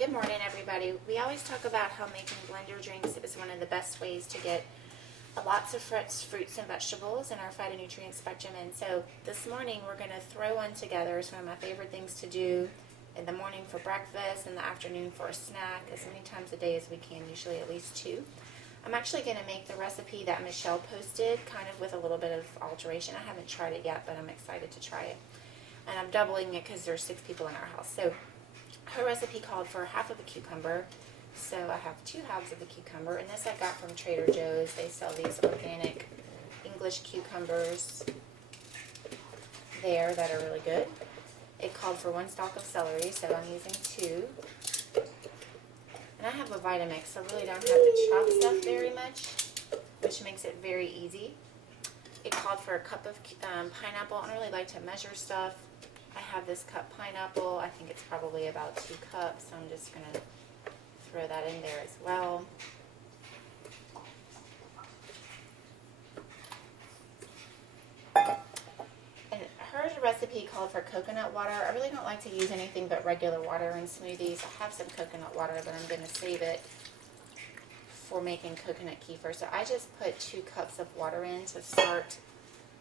Good morning, everybody. We always talk about how making blender drinks is one of the best ways to get lots of fruits and vegetables in our phytonutrient spectrum. And so this morning we're going to throw one together. It's one of my favorite things to do in the morning for breakfast, in the afternoon for a snack, as many times a day as we can, usually at least two. I'm actually going to make the recipe that Michelle posted, kind of with a little bit of alteration. I haven't tried it yet, but I'm excited to try it. And I'm doubling it because there's 6 people in our house. So her recipe called for half of a cucumber. So I have 2 halves of the cucumber. And this I got from Trader Joe's. They sell these organic English cucumbers there that are really good. It called for 1 stalk of celery, so I'm using 2. And I have a Vitamix, so I really don't have to chop stuff very much, which makes it very easy. It called for a cup of pineapple. I don't really like to measure stuff. I have this cup pineapple. I think it's probably about 2 cups, so I'm just going to throw that in there as well. And her recipe called for coconut water. I really don't like to use anything but regular water in smoothies. I have some coconut water, but I'm going to save it for making coconut kefir. So I just put 2 cups of water in to start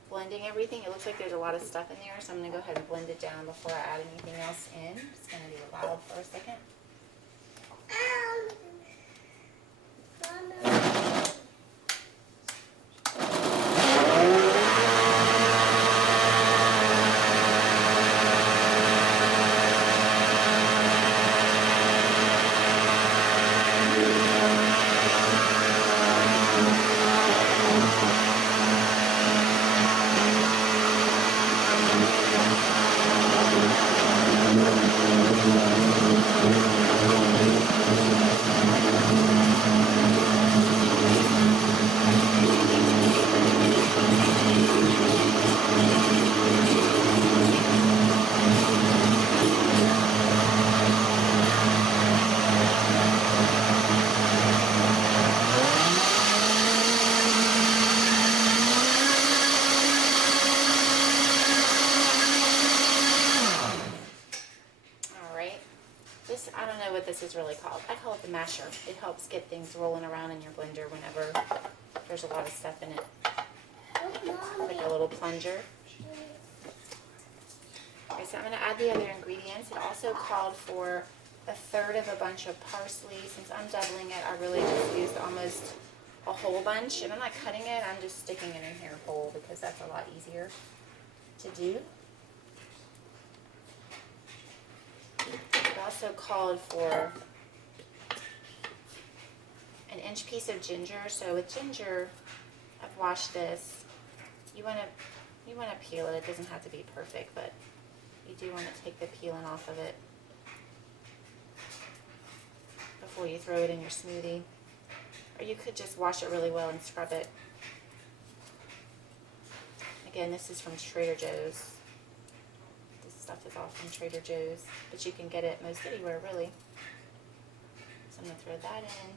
blending everything. It looks like there's a lot of stuff in there, so I'm going to go ahead and blend it down before I add anything else in. It's going to be loud for a second. I don't know what this is really called. I call it the masher. It helps get things rolling around in your blender whenever there's a lot of stuff in it. Like a little plunger. Okay, so I'm going to add the other ingredients. It also called for 1/3 of a bunch of parsley. Since I'm doubling it, I really just used almost a whole bunch. And I'm not cutting it, I'm just sticking it in here whole because that's a lot easier to do. It also called for an inch piece of ginger. So with ginger, I've washed this. You want to peel it. It doesn't have to be perfect, but you do want to take the peeling off of it before you throw it in your smoothie. Or you could just wash it really well and scrub it. Again, this is from Trader Joe's. Stuff is all from Trader Joe's, but you can get it most anywhere really. So I'm going to throw that in.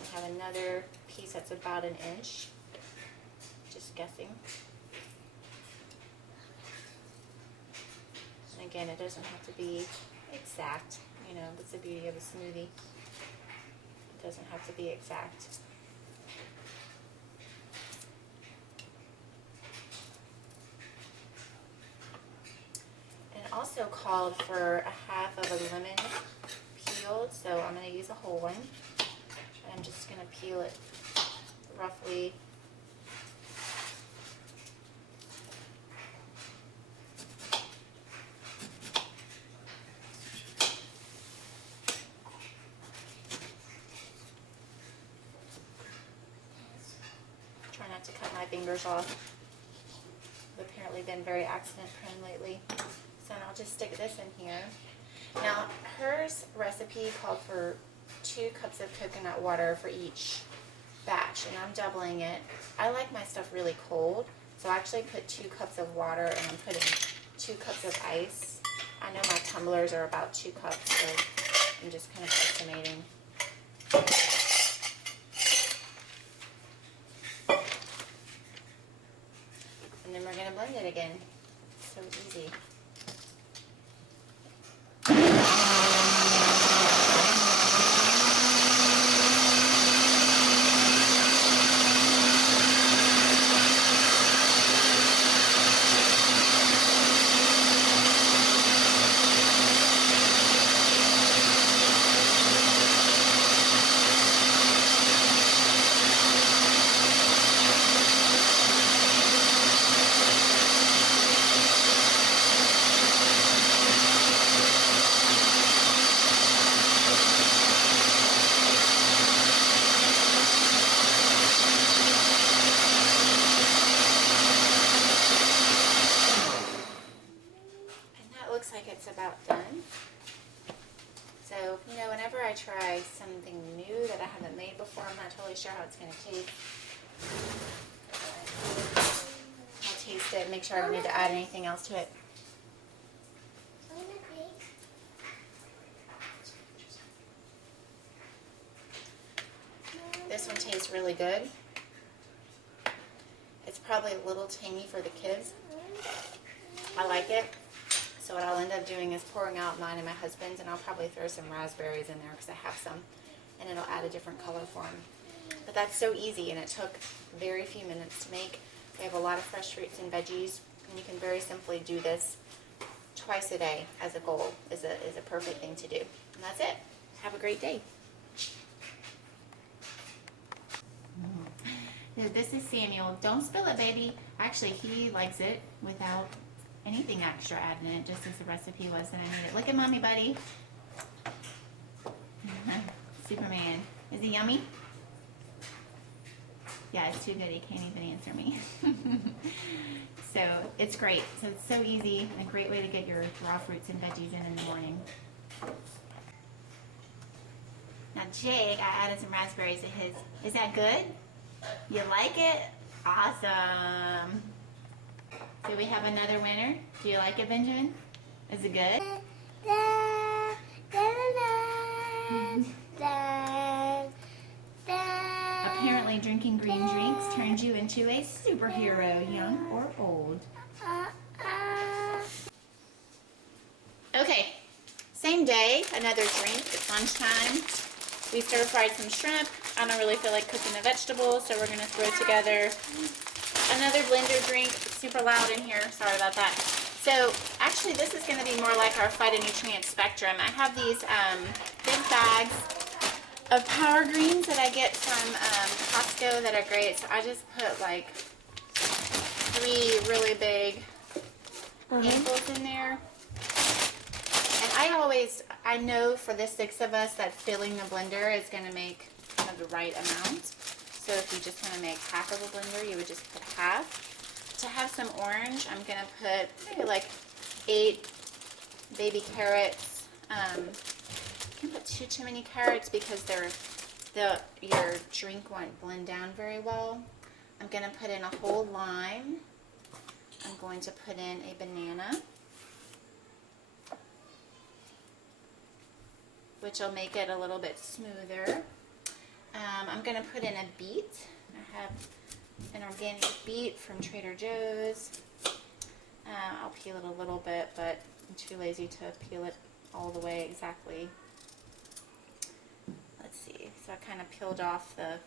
I have another piece that's about 1 inch, just guessing. And again, it doesn't have to be exact. You know, that's the beauty of a smoothie. It doesn't have to be exact. Also called for 1/2 of a lemon peeled, so I'm going to use a whole one. And I'm just going to peel it roughly try not to cut my fingers off. I've apparently been very accident prone lately. So I'll just stick this in here. Now, hers recipe called for 2 cups of coconut water for each batch, and I'm doubling it. I like my stuff really cold, so I actually put 2 cups of water, and I'm putting 2 cups of ice. I know my tumblers are about 2 cups, so I'm just kind of estimating. And then we're going to blend it again. So easy. looks like it's about done. So, you know, whenever I try something new that I haven't made before, I'm not totally sure how it's going to taste. I'll taste it and make sure I don't need to add anything else to it. This one tastes really good. It's probably a little tangy for the kids. I like it. So what I'll end up doing is pouring out mine and my husband's, and I'll probably throw some raspberries in there because I have some, and it'll add a different color for them. But that's so easy, and it took very few minutes to make. We have a lot of fresh fruits and veggies, and you can very simply do this twice a day as a goal is a perfect thing to do. And that's it. Have a great day. This is Samuel. Don't spill it, baby. Actually, he likes it without anything extra added in it, just as the recipe was, and I made it. Look at mommy, buddy. Superman. Is he yummy? Yeah, it's too good. He can't even answer me. So it's great. So it's so easy and a great way to get your raw fruits and veggies in the morning. Now Jake, I added some raspberries to his. Is that good? You like it? Awesome. Do we have another winner? Do you like it, Benjamin? Is it good? Apparently drinking green drinks turns you into a superhero, young or old. Okay, same day, another drink. It's lunchtime. We stir-fried some shrimp. I don't really feel like cooking the vegetables, so we're going to throw together another blender drink. It's super loud in here. Sorry about that. So actually this is going to be more like our phytonutrient spectrum. I have these big bags of power greens that I get from Costco that are great. So I just put like 3 really big handfuls in there. And I know for the 6 of us that filling the blender is going to make kind of the right amount. So if you just want to make half of a blender, you would just put half. To have some orange, I'm going to put maybe like 8 baby carrots. You can't put too many carrots because your drink won't blend down very well. I'm going to put in a whole lime. I'm going to put in a banana, which will make it a little bit smoother. I'm going to put in a beet. I have an organic beet from Trader Joe's. I'll peel it a little bit, but I'm too lazy to peel it all the way exactly. Let's see. So I kind of peeled off the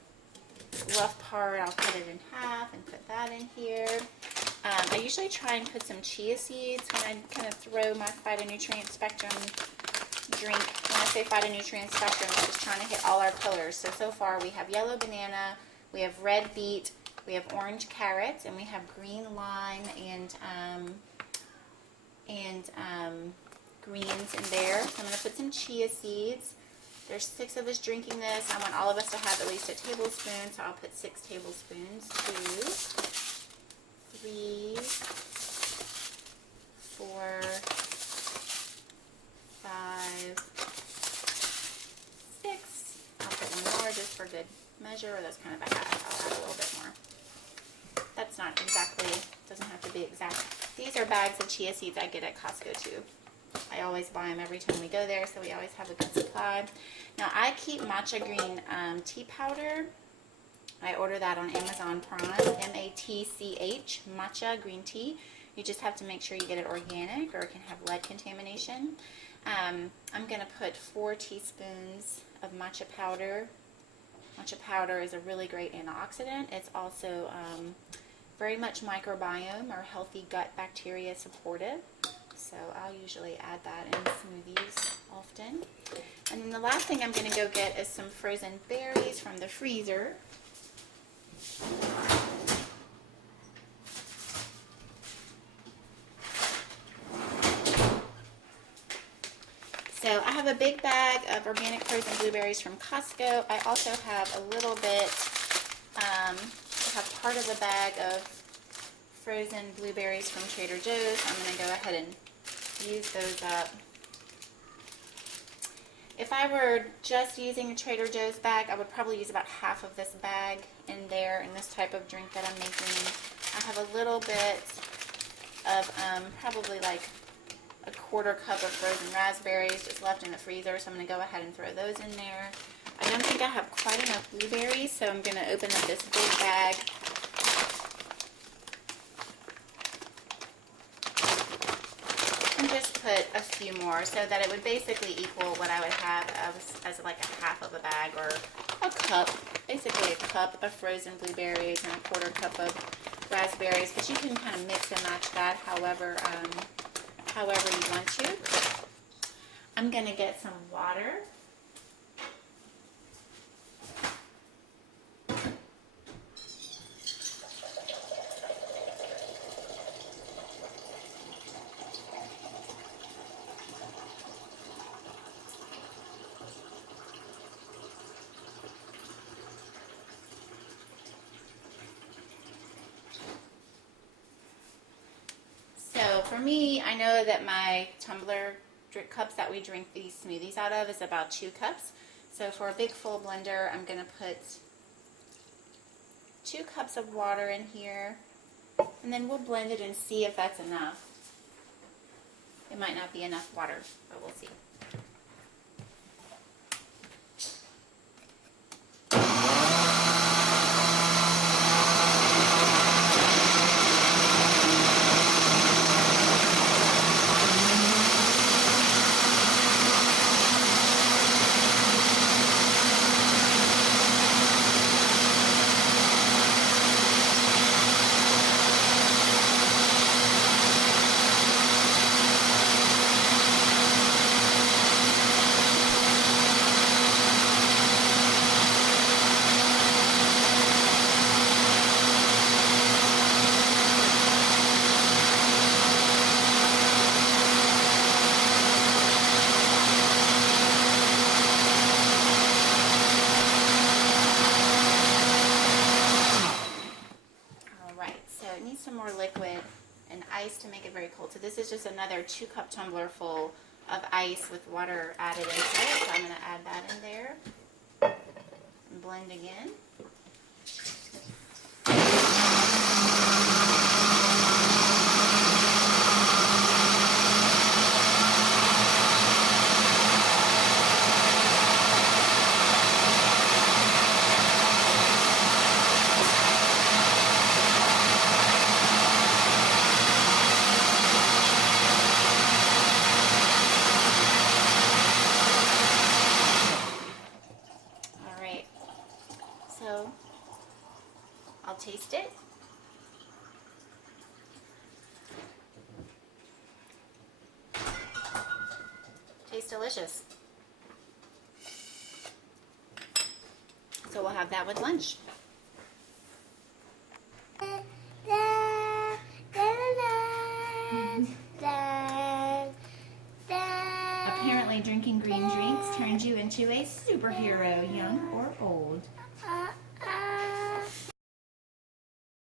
rough part. I'll cut it in half and put that in here. I usually try and put some chia seeds when I kind of throw my phytonutrient spectrum drink. When I say phytonutrient spectrum, I'm just trying to hit all our colors. So far we have yellow banana, we have red beet, we have orange carrots, and we have green lime and greens in there. So I'm going to put some chia seeds. There's 6 of us drinking this. I want all of us to have at least a tablespoon, so I'll put 6 tablespoons. 2, 3, 4, 5, 6. I'll put 1 more just for good measure. That's kind of a half. I'll add a little bit more. That's not exactly, doesn't have to be exact. These are bags of chia seeds I get at Costco too. I always buy them every time we go there, so we always have a good supply. Now I keep matcha green tea powder. I order that on Amazon Prime, M-A-T-C-H, matcha green tea. You just have to make sure you get it organic or it can have lead contamination. I'm going to put 4 teaspoons of matcha powder. Matcha powder is a really great antioxidant. It's also very much microbiome or healthy gut bacteria supportive. So I'll usually add that in smoothies often. And then the last thing I'm going to go get is some frozen berries from the freezer. So I have a big bag of organic frozen blueberries from Costco. I also have a little bit, I have part of a bag of frozen blueberries from Trader Joe's. I'm going to go ahead and use those up. If I were just using a Trader Joe's bag, I would probably use about half of this bag in there in this type of drink that I'm making. I have a little bit of probably like a quarter cup of frozen raspberries just left in the freezer, so I'm going to go ahead and throw those in there. I don't think I have quite enough blueberries, so I'm going to open up this big bag. And just put a few more so that it would basically equal what I would have as like a half of a bag or a cup, basically a cup of frozen blueberries and a quarter cup of raspberries, but you can kind of mix and match that however you want to. I'm going to get some water. So for me, I know that my tumbler cups that we drink these smoothies out of is about 2 cups. So for a big full blender, I'm going to put 2 cups of water in here, and then we'll blend it and see if that's enough. It might not be enough water, but we'll see. Some more liquid and ice to make it very cold. So this is just another 2-cup tumbler full of ice with water added into it. So I'm going to add that in there and blend again. I'll taste it. Tastes delicious. So we'll have that with lunch. Apparently drinking green drinks turns you into a superhero, young or old.